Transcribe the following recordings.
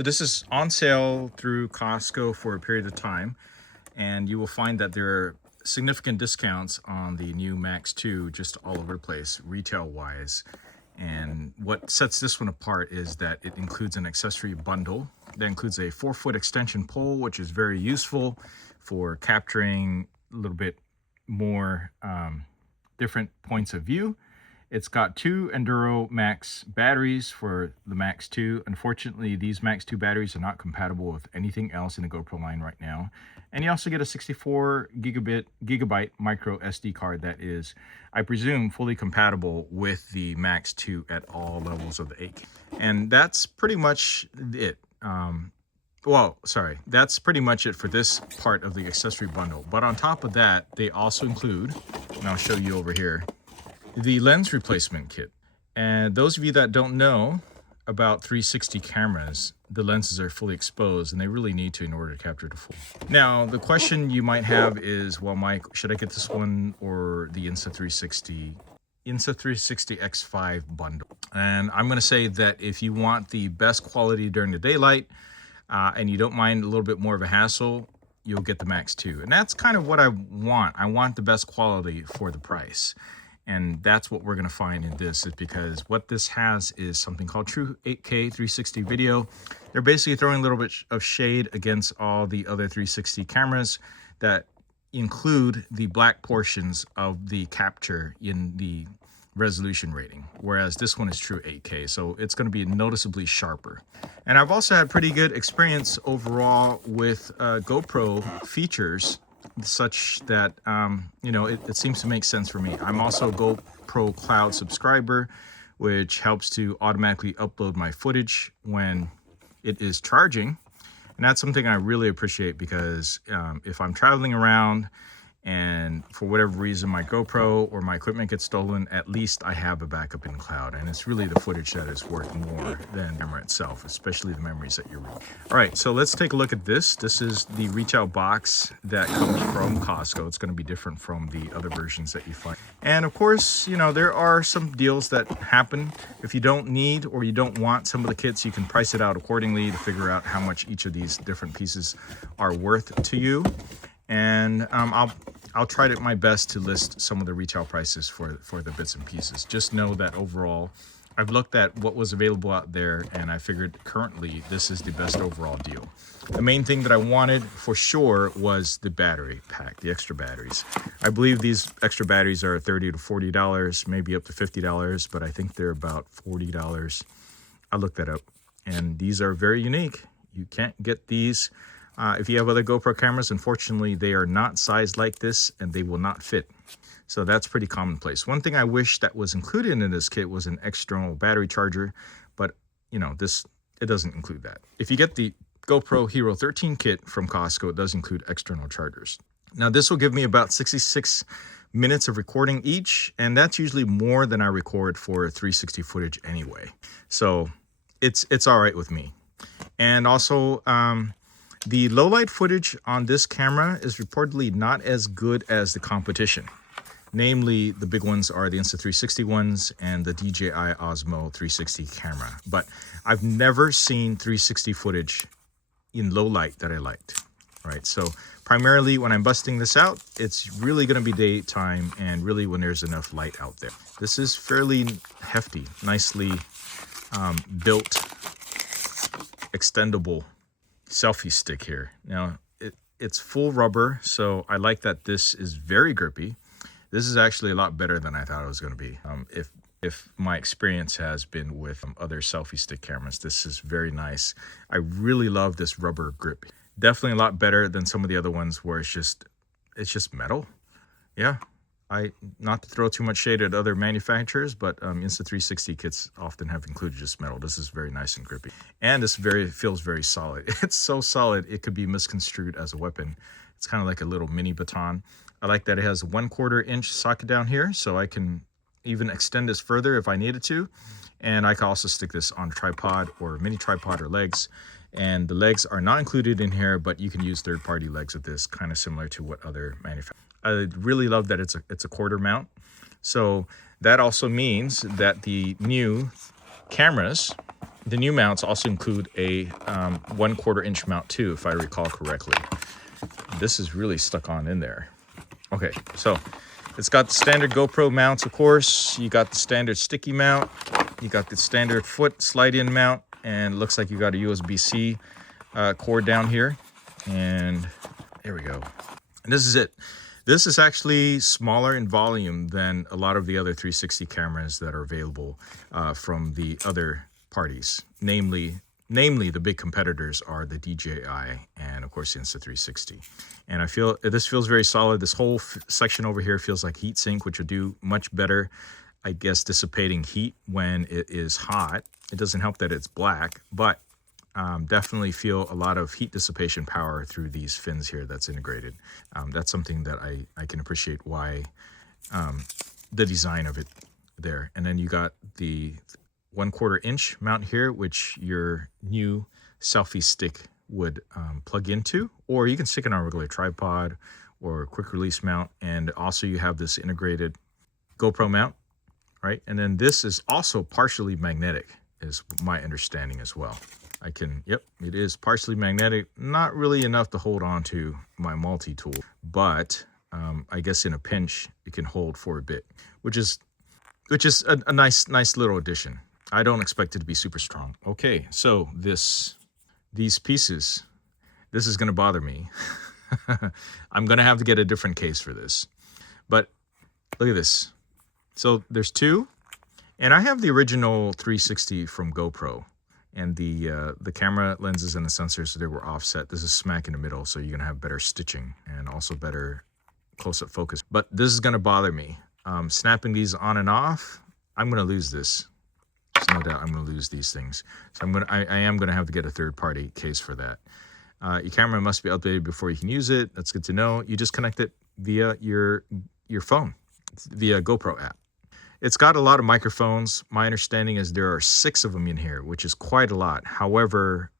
So this is on sale through Costco for a period of time, and you will find that there are significant discounts on the new Max 2 just all over the place, retail-wise. And what sets this one apart is that it includes an accessory bundle that includes a 4-foot extension pole, which is very useful for capturing a little bit more different points of view. It's got 2 Enduro Max batteries for the Max 2. Unfortunately, these Max 2 batteries are not compatible with anything else in the GoPro line right now. And you also get a 64 gigabyte micro SD card that is, I presume, fully compatible with the Max 2 at all levels of the 8K. And that's pretty much it. That's pretty much it for this part of the accessory bundle. But on top of that, they also include, and I'll show you over here, the lens replacement kit. And those of you that don't know about 360 cameras, the lenses are fully exposed and they really need to in order to capture the full. Now, the question you might have is, well, Mike, should I get this one or the Insta360 X5 bundle? And I'm going to say that if you want the best quality during the daylight and you don't mind a little bit more of a hassle, you'll get the Max 2. And that's kind of what I want. I want the best quality for the price. And that's what we're going to find in this, is because what this has is something called True 8K 360 video. They're basically throwing a little bit of shade against all the other 360 cameras that include the black portions of the capture in the resolution rating, whereas this one is True 8K, so it's going to be noticeably sharper. And I've also had pretty good experience overall with GoPro features, such that it seems to make sense for me. I'm also a GoPro Cloud subscriber, which helps to automatically upload my footage when it is charging, and that's something I really appreciate, because if I'm traveling around and for whatever reason my GoPro or my equipment gets stolen, at least I have a backup in cloud, and it's really the footage that is worth more than the camera itself, especially the memories that you're recording. All right, so let's take a look at this. This is the retail box that comes from Costco. It's going to be different from the other versions that you find. And of course, there are some deals that happen. If you don't need or you don't want some of the kits, you can price it out accordingly to figure out how much each of these different pieces are worth to you. And I'll try my best to list some of the retail prices for the bits and pieces. Just know that overall, I've looked at what was available out there, and I figured currently this is the best overall deal. The main thing that I wanted for sure was the battery pack, the extra batteries. I believe these extra batteries are $30 to $40, maybe up to $50, but I think they're about $40. I looked that up, and these are very unique. You can't get these. If you have other GoPro cameras, unfortunately, they are not sized like this and they will not fit. So that's pretty commonplace. One thing I wish that was included in this kit was an external battery charger, but it doesn't include that. If you get the GoPro Hero 13 kit from Costco, it does include external chargers. Now this will give me about 66 minutes of recording each, and that's usually more than I record for 360 footage anyway. So it's all right with me. And also, the low light footage on this camera is reportedly not as good as the competition. Namely, the big ones are the Insta360 ones and the DJI Osmo 360 camera. But I've never seen 360 footage in low light that I liked. Right, so primarily when I'm busting this out, it's really going to be daytime and really when there's enough light out there. This is fairly hefty, nicely built, extendable selfie stick here. Now it's full rubber, so I like that this is very grippy. This is actually a lot better than I thought it was going to be. If my experience has been with other selfie stick cameras, this is very nice. I really love this rubber grip. Definitely a lot better than some of the other ones where it's just metal. Yeah, not to throw too much shade at other manufacturers, but Insta360 kits often have included just metal. This is very nice and grippy, and this feels very solid. It's so solid it could be misconstrued as a weapon. It's kind of like a little mini baton. I like that it has a 1/4 inch socket down here, so I can even extend this further if I needed to. And I can also stick this on a tripod or mini tripod or legs. And the legs are not included in here, but you can use third-party legs with this, kind of similar to what other manufacturers. I really love that it's a quarter mount. So that also means that the new cameras the new mounts also include a 1/4 inch mount too, if I recall correctly. This is really stuck on in there. Okay, so it's got the standard GoPro mounts, of course. You got the standard sticky mount. You got the standard foot slide-in mount, and it looks like you got a USB-C cord down here. And there we go. And this is it. This is actually smaller in volume than a lot of the other 360 cameras that are available from the other parties. Namely, the big competitors are the DJI and, of course, the Insta360. And I feel this feels very solid. This whole section over here feels like heat sink, which would do much better, I guess, dissipating heat when it is hot. It doesn't help that it's black, but definitely feel a lot of heat dissipation power through these fins here that's integrated. That's something that I can appreciate why the design of it there. And then you got the 1/4 inch mount here, which your new selfie stick would plug into, or you can stick it on a regular tripod or quick release mount. And also you have this integrated GoPro mount, right? And then this is also partially magnetic, is my understanding as well. Yep, it is partially magnetic, not really enough to hold on to my multi-tool, but I guess in a pinch it can hold for a bit, which is a nice little addition. I don't expect it to be super strong. Okay, so these pieces, this is going to bother me. I'm going to have to get a different case for this. But look at this. So there's two, and I have the original 360 from GoPro, and the camera lenses and the sensors, they were offset. This is smack in the middle, so you're going to have better stitching and also better close-up focus. But this is going to bother me. Snapping these on and off, I'm going to lose this. There's no doubt I'm going to lose these things. So I am going to have to get a third-party case for that. Your camera must be updated before you can use it. That's good to know. You just connect it via your phone, via GoPro app. It's got a lot of microphones. My understanding is there are 6 of them in here, which is quite a lot. However,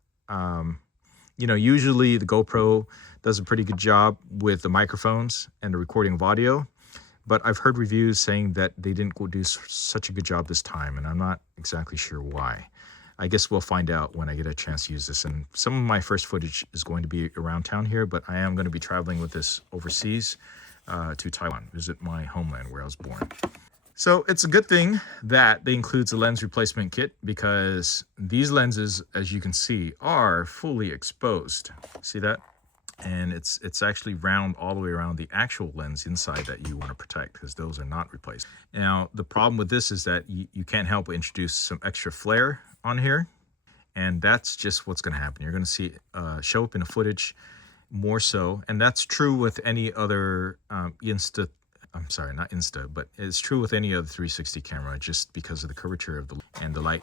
usually the GoPro does a pretty good job with the microphones and the recording of audio. But I've heard reviews saying that they didn't do such a good job this time, and I'm not exactly sure why. I guess we'll find out when I get a chance to use this. And some of my first footage is going to be around town here, but I am going to be traveling with this overseas to Taiwan, visit my homeland where I was born. So it's a good thing that they includes a lens replacement kit, because these lenses, as you can see, are fully exposed. See that? And it's actually round all the way around the actual lens inside that you want to protect, because those are not replaced. Now, the problem with this is that you can't help but introduce some extra flare on here, and that's just what's going to happen. You're going to see it show up in the footage more so, and that's true with any other but it's true with any other 360 camera, just because of the curvature of the light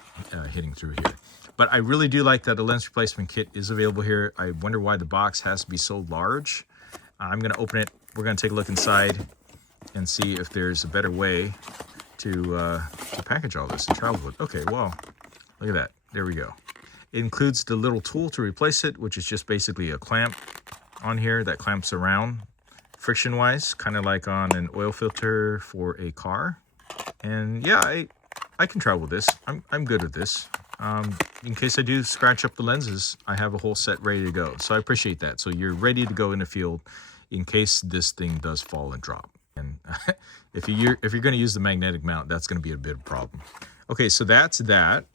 hitting through here. But I really do like that the lens replacement kit is available here. I wonder why the box has to be so large. I'm going to open it. We're going to take a look inside and see if there's a better way to package all this and travel with. Okay, well, look at that. There we go. It includes the little tool to replace it, which is just basically a clamp on here that clamps around friction-wise, kind of like on an oil filter for a car. And yeah, I can travel with this. I'm good with this. In case I do scratch up the lenses, I have a whole set ready to go. So I appreciate that. So you're ready to go in the field in case this thing does fall and drop. And if you're going to use the magnetic mount, that's going to be a bit of a problem. Okay, so that's that.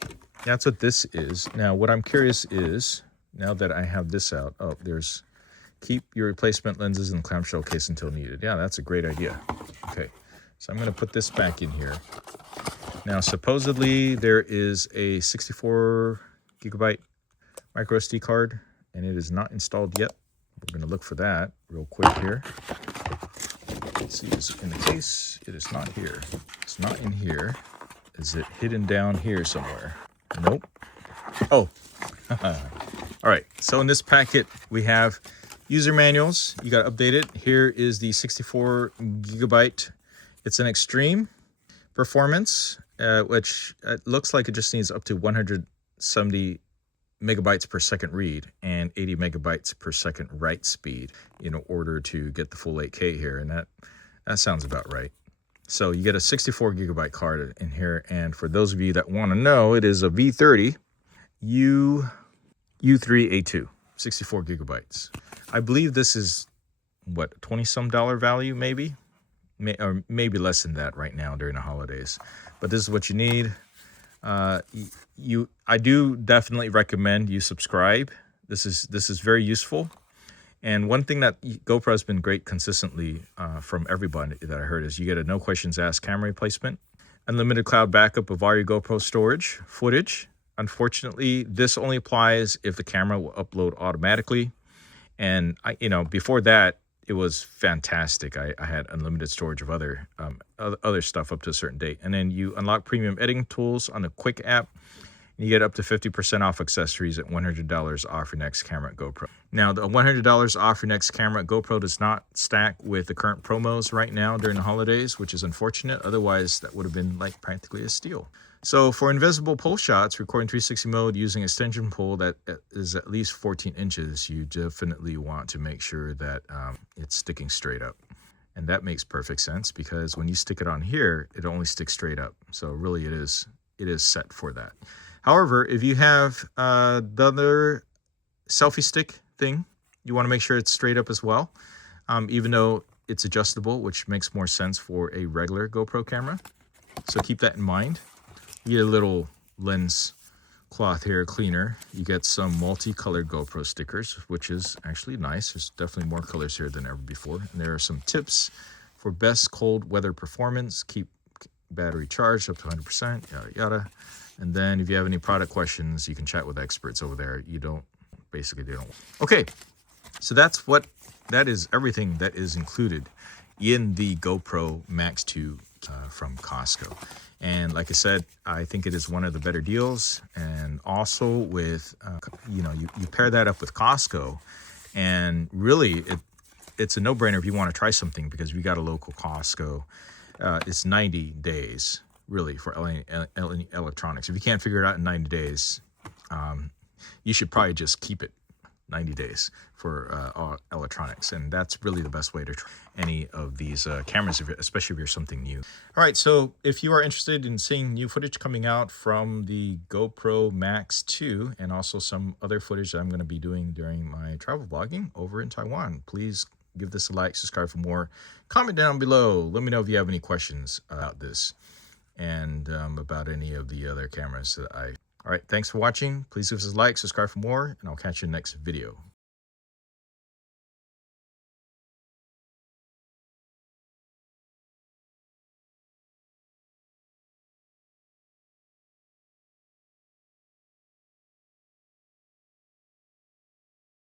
That's what this is. Now, what I'm curious is, now that I have this out, there's keep your replacement lenses in the clamshell case until needed. Yeah, that's a great idea. Okay, so I'm going to put this back in here. Now, supposedly there is a 64 gigabyte microSD card, and it is not installed yet. We're going to look for that real quick here. Let's see, is it in the case? It is not here. It's not in here. Is it hidden down here somewhere? Nope. Oh. All right, so in this packet we have user manuals. You got to update it. Here is the 64 gigabyte. It's an extreme performance, which looks like it just needs up to 170 megabytes per second read and 80 megabytes per second write speed in order to get the full 8K here. And that sounds about right. So you get a 64 gigabyte card in here. And for those of you that want to know, it is a V30. U3A2, 64 gigabytes. I believe this is what, 20 some dollar value, maybe, or maybe less than that right now during the holidays. But this is what you need. I do definitely recommend you subscribe. This is very useful. And one thing that GoPro has been great consistently from everybody that I heard is you get a no questions asked camera replacement, unlimited cloud backup of all your GoPro storage footage. Unfortunately, this only applies if the camera will upload automatically. And before that, it was fantastic. I had unlimited storage of other stuff up to a certain date. And then you unlock premium editing tools on the Quick app. You get up to 50% off accessories at $100 off your next camera at GoPro. Now, the $100 off your next camera at GoPro does not stack with the current promos right now during the holidays, which is unfortunate. Otherwise, that would have been like practically a steal. So for invisible pull shots, recording 360 mode using extension pull that is at least 14 inches, you definitely want to make sure that it's sticking straight up. And that makes perfect sense because when you stick it on here, it only sticks straight up. So really it is set for that. However, if you have the other selfie stick thing, you want to make sure it's straight up as well, even though it's adjustable, which makes more sense for a regular GoPro camera. So keep that in mind. You get a little lens cloth hair cleaner. You get some multicolored GoPro stickers, which is actually nice. There's definitely more colors here than ever before. And there are some tips for best cold weather performance. Keep battery charged up to 100%, yada, yada. And then if you have any product questions, you can chat with experts over there. They don't. Okay, so that is everything that is included in the GoPro Max 2 from Costco. And like I said, I think it is one of the better deals. And also with, you pair that up with Costco, and really it's a no-brainer if you want to try something, because we got a local Costco. It's 90 days, really, for electronics. If you can't figure it out in 90 days, you should probably just keep it 90 days for electronics. And that's really the best way to try any of these cameras, especially if you're something new. All right, so if you are interested in seeing new footage coming out from the GoPro Max 2 and also some other footage that I'm going to be doing during my travel vlogging over in Taiwan, please give this a like, subscribe for more, comment down below. Let me know if you have any questions about this and about any of the other cameras that All right, thanks for watching. Please give us a like, subscribe for more, and I'll catch you in the next video.